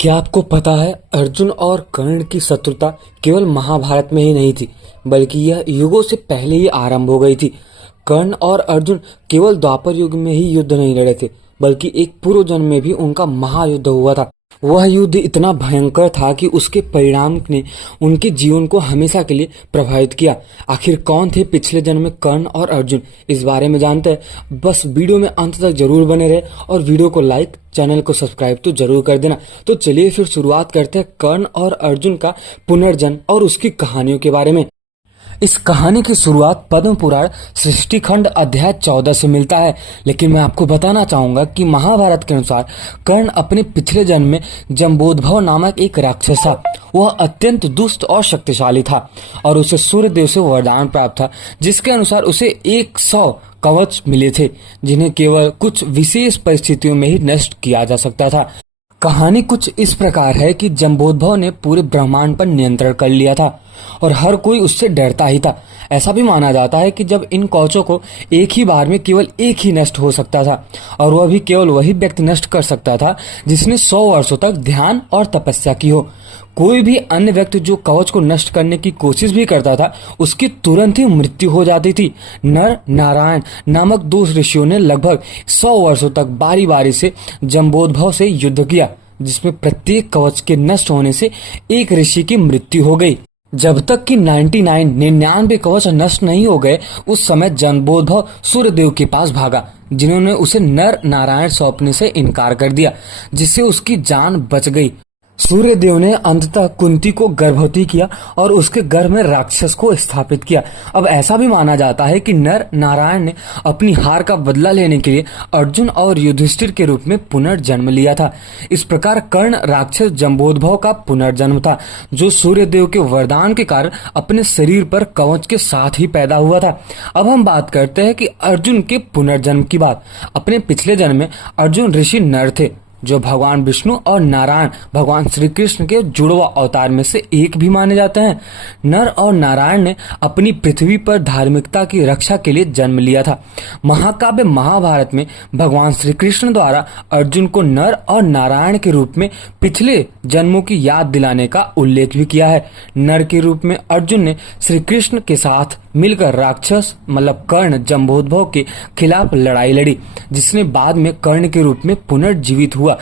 क्या आपको पता है अर्जुन और कर्ण की शत्रुता केवल महाभारत में ही नहीं थी, बल्कि यह युगों से पहले ही आरंभ हो गई थी। कर्ण और अर्जुन केवल द्वापर युग में ही युद्ध नहीं लड़े थे, बल्कि एक पूर्व जन्म में भी उनका महायुद्ध हुआ था। वह युद्ध इतना भयंकर था कि उसके परिणाम ने उनके जीवन को हमेशा के लिए प्रभावित किया। आखिर कौन थे पिछले जन्म में कर्ण और अर्जुन, इस बारे में जानते हैं। बस वीडियो में अंत तक जरूर बने रहे और वीडियो को लाइक, चैनल को सब्सक्राइब तो जरूर कर देना। तो चलिए फिर शुरुआत करते हैं कर्ण और अर्जुन का पुनर्जन्म और उसकी कहानियों के बारे में। इस कहानी की शुरुआत पद्म पुराण सृष्टि खंड अध्याय 14 से मिलता है, लेकिन मैं आपको बताना चाहूंगा कि महाभारत के अनुसार कर्ण अपने पिछले जन्म में जम्बोद्भव नामक एक राक्षस था। वह अत्यंत दुष्ट और शक्तिशाली था और उसे सूर्य देव से वरदान प्राप्त था, जिसके अनुसार उसे 100 कवच मिले थे, जिन्हें केवल कुछ विशेष परिस्थितियों में ही नष्ट किया जा सकता था। कहानी कुछ इस प्रकार है कि जम्बोद्भव ने पूरे ब्रह्मांड पर नियंत्रण कर लिया था और हर कोई उससे डरता ही था। ऐसा भी माना जाता है कि जब इन कवचों को एक ही बार में केवल एक ही नष्ट हो सकता था, और वह भी केवल वही व्यक्ति नष्ट कर सकता था जिसने 100 वर्षों तक ध्यान और तपस्या की हो। कोई भी अन्य व्यक्ति जो कवच को नष्ट करने की कोशिश भी करता था, उसकी तुरंत ही मृत्यु हो जाती थी। नर नारायण नामक 2 ऋषियों ने लगभग 100 वर्षों तक बारी बारी से जम्बोद्भव से युद्ध किया, जिसमें प्रत्येक कवच के नष्ट होने से एक ऋषि की मृत्यु हो गई। जब तक कि 99 कवच नष्ट नहीं हो गए, उस समय जम्बोद्भव सूर्यदेव के पास भागा, जिन्होंने उसे नर नारायण सौंपने से इनकार कर दिया, जिससे उसकी जान बच गई। सूर्यदेव ने अंततः कुंती को गर्भवती किया और उसके गर्भ में राक्षस को स्थापित किया। अब ऐसा भी माना जाता है कि नर नारायण ने अपनी हार का बदला लेने के लिए अर्जुन और युधिष्ठिर के रूप में पुनर्जन्म लिया था। इस प्रकार कर्ण राक्षस जम्बोद्भव का पुनर्जन्म था, जो सूर्यदेव के वरदान के कारण अपने शरीर पर कवच के साथ ही पैदा हुआ था। अब हम बात करते हैं कि अर्जुन के पुनर्जन्म की बात। अपने पिछले जन्म में अर्जुन ऋषि नर थे, जो भगवान विष्णु और नारायण भगवान श्री कृष्ण के जुड़वा अवतार में से एक भी माने जाते हैं। नर और नारायण ने अपनी पृथ्वी पर धार्मिकता की रक्षा के लिए जन्म लिया था। महाकाव्य महाभारत में भगवान श्री कृष्ण द्वारा अर्जुन को नर और नारायण के रूप में पिछले जन्मों की याद दिलाने का उल्लेख भी किया है। नर के रूप में अर्जुन ने श्री कृष्ण के साथ मिलकर राक्षस मतलब कर्ण जम्बोद्भव के खिलाफ लड़ाई लड़ी, जिसने बाद में कर्ण के रूप में पुनर्जीवित हुआ।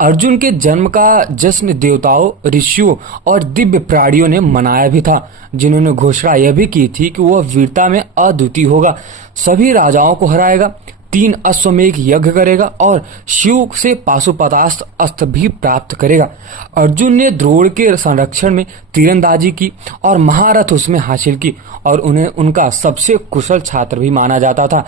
अर्जुन के जन्म का जश्न देवताओं, ऋषियों और दिव्य प्राणियों ने मनाया भी था, जिन्होंने घोषणा यह भी की थी कि वह वीरता में अद्वितीय होगा, सभी राजाओं को हराएगा, 3 अश्वमेघ यज्ञ करेगा और शिव से पाशुपतास्त्र अस्त्र भी प्राप्त करेगा। अर्जुन ने द्रोण के संरक्षण में तीरंदाजी की और महारथ उसमें हासिल की, और उन्हें उनका सबसे कुशल छात्र भी माना जाता था।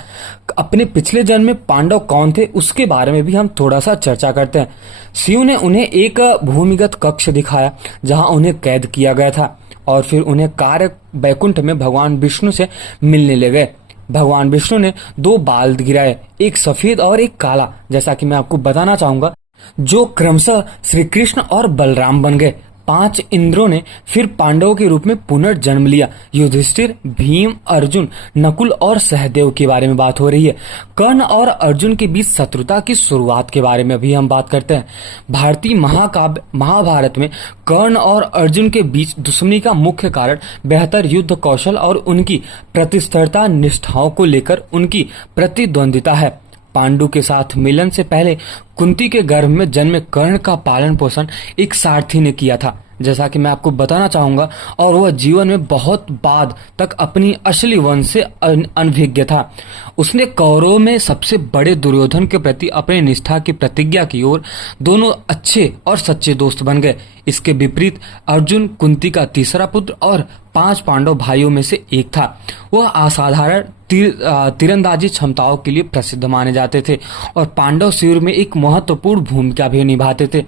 अपने पिछले जन्म में पांडव कौन थे, उसके बारे में भी हम थोड़ा सा चर्चा करते हैं। शिव ने उन्हें एक भूमिगत कक्ष दिखाया, जहां उन्हें कैद किया गया था, और फिर उन्हें कार्य वैकुंठ में भगवान विष्णु से मिलने ले गए। भगवान विष्णु ने 2 बाल गिराए, एक सफेद और एक काला, जैसा कि मैं आपको बताना चाहूंगा, जो क्रमशः श्री कृष्ण और बलराम बन गए। 5 इंद्रों ने फिर पांडवों के रूप में पुनर्जन्म लिया। युधिष्ठिर, भीम, अर्जुन, नकुल और सहदेव के बारे में बात हो रही है। कर्ण और अर्जुन के बीच शत्रुता की शुरुआत के बारे में भी हम बात करते हैं। भारतीय महाकाव्य महाभारत में कर्ण और अर्जुन के बीच दुश्मनी का मुख्य कारण बेहतर युद्ध कौशल और उनकी प्रतिस्पर्धा निष्ठाओं को लेकर उनकी प्रतिद्वंदिता है। पांडु के साथ मिलन से पहले कुंती के गर्भ में जन्मे कर्ण का पालन पोषण एक सारथी ने किया था, जैसा कि मैं आपको बताना चाहूंगा, और वह जीवन में बहुत बाद तक अपनी असली वंश से अनभिज्ञ था। उसने कौरवों में सबसे बड़े दुर्योधन के प्रति अपनी निष्ठा की प्रतिज्ञा की और दोनों अच्छे और सच्चे दोस्त बन गए। इसके विपरीत अर्जुन कुंती का तीसरा पुत्र और 5 पांडव भाइयों में से एक था। वह असाधारण तीरंदाजी क्षमताओं के लिए प्रसिद्ध माने जाते थे और पांडव शिविर में एक महत्वपूर्ण भूमिका भी निभाते थे।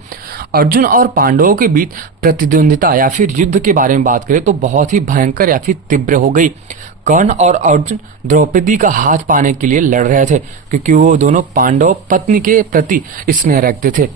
अर्जुन और पांडवों के बीच प्रतिद्वंदिता या फिर युद्ध के बारे में बात करें तो बहुत ही भयंकर या फिर तीव्र हो गई। कर्ण और अर्जुन द्रौपदी का हाथ पाने के लिए लड़ रहे थे, क्योंकि वो दोनों पांडव पत्नी के प्रति स्नेह रखते थे।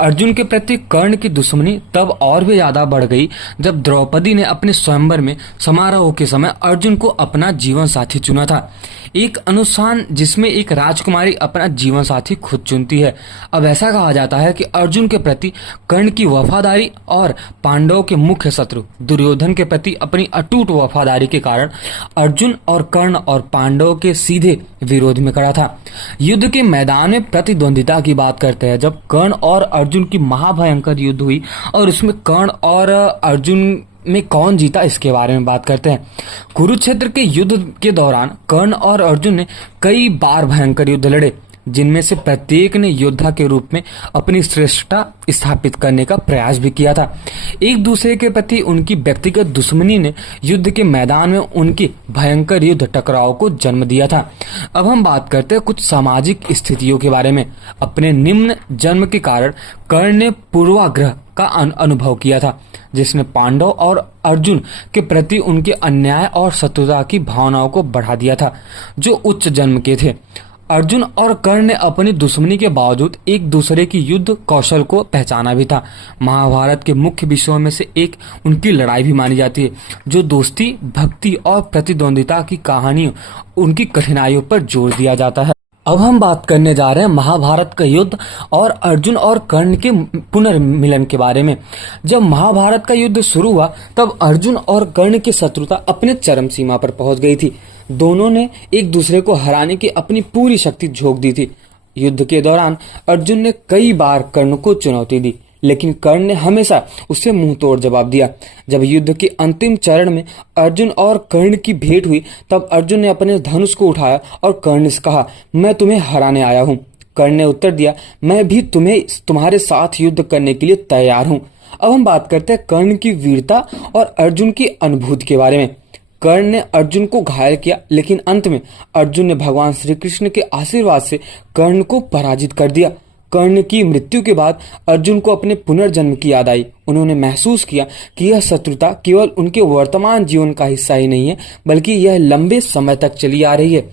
अर्जुन के प्रति कर्ण की दुश्मनी तब और भी ज्यादा बढ़ गई जब द्रौपदी ने अपने स्वयंवर में समारोह के समय अर्जुन को अपना जीवन साथी चुना था। एक अनुष्ठान जिसमें एक राजकुमारी अपना जीवन साथी खुद चुनती है। अब ऐसा कहा जाता है कि अर्जुन के प्रति कर्ण की वफादारी और पांडवों के मुख्य शत्रु दुर्योधन के प्रति अपनी अटूट वफादारी के कारण अर्जुन और कर्ण और पांडवों के सीधे विरोध में खड़ा था। युद्ध के मैदान में प्रतिद्वंदिता की बात करते हैं। जब कर्ण और अर्जुन की महाभयंकर युद्ध हुई और उसमें कर्ण और अर्जुन में कौन जीता इसके बारे में बात करते हैं। कुरुक्षेत्र के युद्ध के दौरान कर्ण और अर्जुन ने कई बार भयंकर युद्ध लड़े, जिनमें से प्रत्येक ने योद्धा के रूप में अपनी श्रेष्ठता स्थापित करने का प्रयास भी किया था। एक दूसरे के प्रति उनकी व्यक्तिगत दुश्मनी ने युद्ध के मैदान में उनकी भयंकर युद्ध टकराव को जन्म दिया था। अब हम बात करते हैं कुछ सामाजिक स्थितियों के बारे में। अपने निम्न जन्म के कारण कर्ण ने पूर्वाग्रह का अनुभव किया था, जिसने पांडव और अर्जुन के प्रति उनके अन्याय और शत्रुता की भावनाओं को बढ़ा दिया था, जो उच्च जन्म के थे। अर्जुन और कर्ण ने अपनी दुश्मनी के बावजूद एक दूसरे की युद्ध कौशल को पहचाना भी था। महाभारत के मुख्य विषयों में से एक उनकी लड़ाई भी मानी जाती है, जो दोस्ती, भक्ति और प्रतिद्वंदिता की कहानियों उनकी कठिनाइयों पर जोर दिया जाता है। अब हम बात करने जा रहे हैं महाभारत का युद्ध और अर्जुन और कर्ण के पुनर्मिलन के बारे में। जब महाभारत का युद्ध शुरू हुआ तब अर्जुन और कर्ण की शत्रुता अपने चरम सीमा पर पहुंच गई थी। दोनों ने एक दूसरे को हराने की अपनी पूरी शक्ति झोंक दी थी। युद्ध के दौरान अर्जुन ने कई बार कर्ण को चुनौती दी, लेकिन कर्ण ने हमेशा उसे मुंह तोड़ जवाब दिया। जब युद्ध के अंतिम चरण में अर्जुन और कर्ण की भेंट हुई तब अर्जुन ने अपने धनुष को उठाया और कर्ण से कहा, मैं तुम्हें हराने आया हूँ। कर्ण ने उत्तर दिया, मैं भी तुम्हारे साथ युद्ध करने के लिए तैयार हूँ। अब हम बात करते हैं कर्ण की वीरता और अर्जुन की अनुभूति के बारे में। कर्ण ने अर्जुन को घायल किया, लेकिन अंत में अर्जुन ने भगवान श्री कृष्ण के आशीर्वाद से कर्ण को पराजित कर दिया। कर्ण की मृत्यु के बाद अर्जुन को अपने पुनर्जन्म की याद आई। उन्होंने महसूस किया कि यह शत्रुता केवल उनके वर्तमान जीवन का हिस्सा ही नहीं है, बल्कि यह लंबे समय तक चली आ रही है।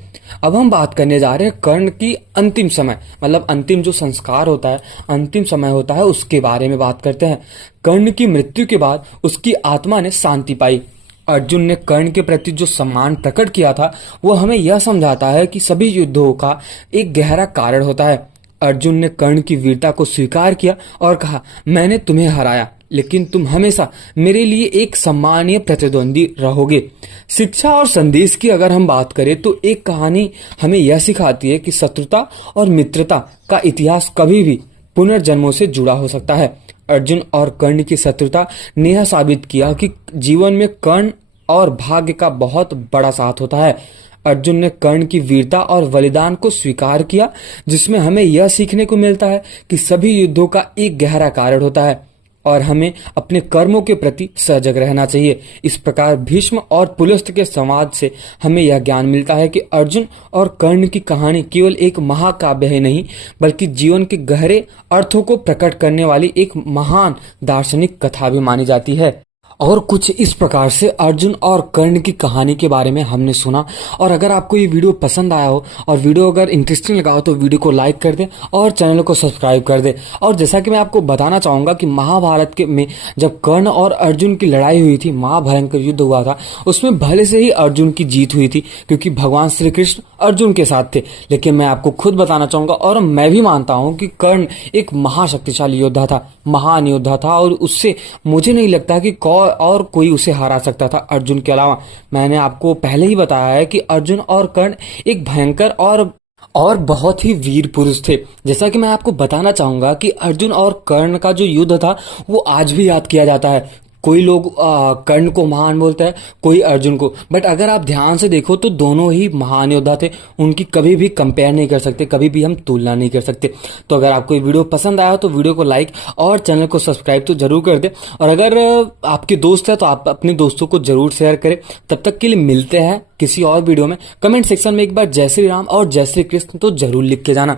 अब हम बात करने जा रहे हैं कर्ण की अंतिम समय, मतलब अंतिम जो संस्कार होता है, अंतिम समय होता है, उसके बारे में बात करते हैं। कर्ण की मृत्यु के बाद उसकी आत्मा ने शांति पाई। अर्जुन ने कर्ण के प्रति जो सम्मान प्रकट किया था वो हमें यह समझाता है कि सभी युद्धों का एक गहरा कारण होता है। अर्जुन ने कर्ण की वीरता को स्वीकार किया और कहा, मैंने तुम्हें हराया, लेकिन तुम हमेशा मेरे लिए एक सम्मानीय प्रतिद्वंदी रहोगे। शिक्षा और संदेश की अगर हम बात करें तो एक कहानी हमें यह सिखाती है कि शत्रुता और मित्रता का इतिहास कभी भी पुनर्जन्मों से जुड़ा हो सकता है। अर्जुन और कर्ण की शत्रुता ने यह साबित किया कि जीवन में कर्ण और भाग्य का बहुत बड़ा साथ होता है। अर्जुन ने कर्ण की वीरता और बलिदान को स्वीकार किया, जिसमें हमें यह सीखने को मिलता है कि सभी युद्धों का एक गहरा कारण होता है और हमें अपने कर्मों के प्रति सजग रहना चाहिए। इस प्रकार भीष्म और पुलस्त्य के संवाद से हमें यह ज्ञान मिलता है कि अर्जुन और कर्ण की कहानी केवल एक महाकाव्य है नहीं, बल्कि जीवन के गहरे अर्थों को प्रकट करने वाली एक महान दार्शनिक कथा भी मानी जाती है। और कुछ इस प्रकार से अर्जुन और कर्ण की कहानी के बारे में हमने सुना। और अगर आपको ये वीडियो पसंद आया हो और वीडियो अगर इंटरेस्टिंग लगा हो तो वीडियो को लाइक कर दें और चैनल को सब्सक्राइब कर दें। और जैसा कि मैं आपको बताना चाहूँगा कि महाभारत के में जब कर्ण और अर्जुन की लड़ाई हुई थी, महाभयंकर युद्ध हुआ था, उसमें भले से ही अर्जुन की जीत हुई थी क्योंकि भगवान श्री कृष्ण अर्जुन के साथ थे। लेकिन मैं आपको खुद बताना चाहूँगा और मैं भी मानता हूँ कि कर्ण एक महाशक्तिशाली योद्धा था, महान योद्धा था, और उससे मुझे नहीं लगता कि और कोई उसे हरा सकता था अर्जुन के अलावा। मैंने आपको पहले ही बताया है कि अर्जुन और कर्ण एक भयंकर और बहुत ही वीर पुरुष थे। जैसा कि मैं आपको बताना चाहूंगा कि अर्जुन और कर्ण का जो युद्ध था वो आज भी याद किया जाता है। कोई लोग कर्ण को महान बोलता है, कोई अर्जुन को, बट अगर आप ध्यान से देखो तो दोनों ही महान योद्धा थे। उनकी कभी भी कंपेयर नहीं कर सकते, कभी भी हम तुलना नहीं कर सकते। तो अगर आपको ये वीडियो पसंद आया तो वीडियो को लाइक और चैनल को सब्सक्राइब तो जरूर कर दे। और अगर आपके दोस्त है तो आप अपने दोस्तों को जरूर शेयर करें। तब तक के लिए मिलते हैं किसी और वीडियो में। कमेंट सेक्शन में एक बार जय श्री राम और जय श्री कृष्ण तो जरूर लिख के जाना।